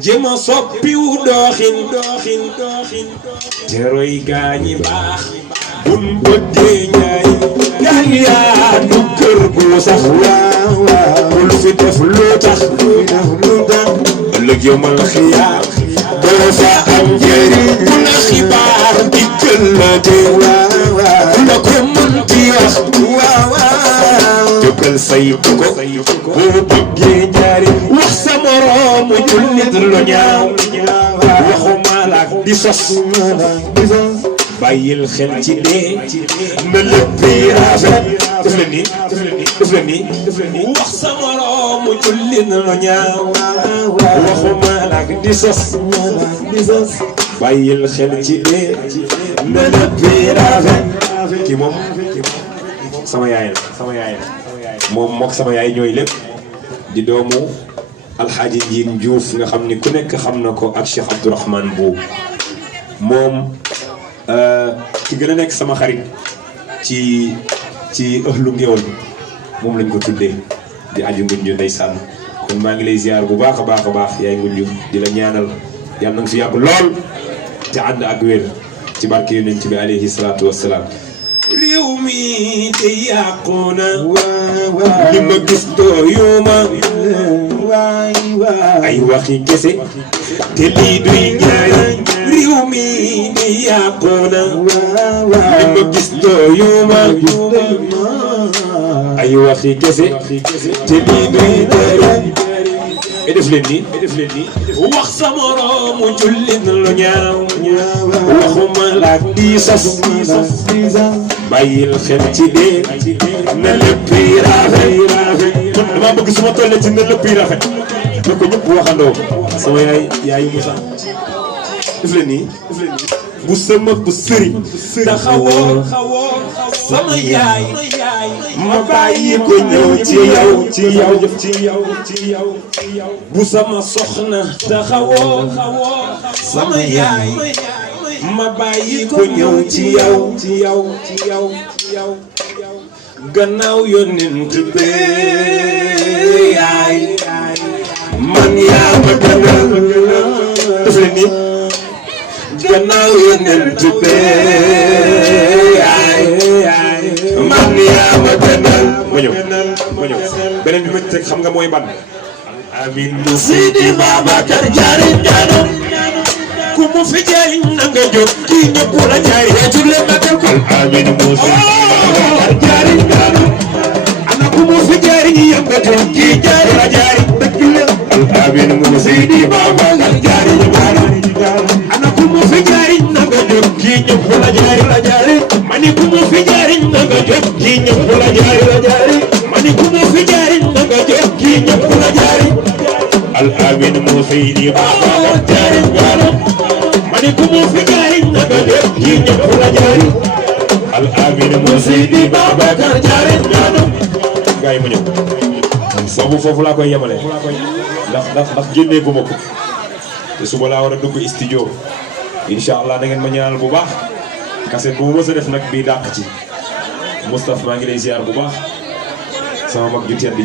jëma soppiwu doxin te roy gaañi baax bun bëggee ñaay gaañ yaa nu kër gu sax bul fi def lu tax ëllëg yomal xiyaam doo fa am njëriñ bu la xibaar di këllate ku la ko mën di wax jógal saytu ko boo bëggee njariñ wax sa moroomu jullit lu ñaaw waxuma la di sos bàyyil xel ci dee na lépp rafet def leen nii wax sa moroomu jullit lu ñaaw waxuma la di sos bàyyil xel ci dee na lépp rafet kii moom sama yaay la moom mook sama yaay ñooy lépp di doomu alxaaji Njiin Juuf nga xam ni ku nekk xam na ko ak Cheikh Abdourahmane Bou moom ki gën a nekk sama xarit ci ëxlu ngéwal moom lañ ko tuddee di aju Ngunju ndeysaan kon maa ngi lay ziar bu baax a baax yaay Ngunju di la ñaanal yàlla na nga fi yàgg lool te ànd ak wér ci barke yonent bi alayhi salaatu wassalaam réew mi te yàqu na li ma gis doyuma ay waxi kese te lii duy ñaay réew mi te yàqu na li ma gis doyuma ay waxi kese te lii duy ñaay def leen nii wax sa moroomu jullit lu ñaaw waxuma laak di sos bàyyil xel ci dee na lépp rafet dama bëgg su ma tollee ci na lépp rafet na ko ñëpp waxandoo sama yaayu Musa def leen nii bu sama bu sëriñ taxawoo sama yaay ma bàyyi ko ñëw ci yow bu sama soxna taxawoo sama yaay ma bàyyi ko ñëw ci yow gannaaw yonent bi yaay man yaa ma gënal def leen nii gannaaw yonent bi yaay man yaa ma gënal ma ñëw beneen bi ma teg xam nga mooy ban amin mu Sidi Babacar jaariñ jaano ku mu fi jaariñ na nga jóg kii ñëpp la jaay jule magal ko amin mu Sidi Babacar jaariñ jaano ana ku mu fi jaariñ yëngatu kii jaari la jaari dëgg la amin mu Sidi Babacar jaariñ jaano ana ku mu fi jaariñ na nga jóg kii ñëpp la jaari mani ku mu fi jaariñ na nga jóg kii ñëpp la jaari mani ku mu fi jaariñ na nga jóg kii ñëpp la jaari al amin mu Sidi Babacar jaariñ jaano mani ku mu fi jaariñ na nga jóg kii ñëpp la jaari al amin mu Sidi Babacar jaariñ jaano gaa yi ma ñëw foofu laa koy yemale ndax génnee gu ma ko te suba laa war a dugg studio incha allah da ngeen ma ñaanal bu baax kaset bu mu mës a def nag bii dàq ci Moustapha maa ngi lay ziar bu baax sama mag ju tedd ji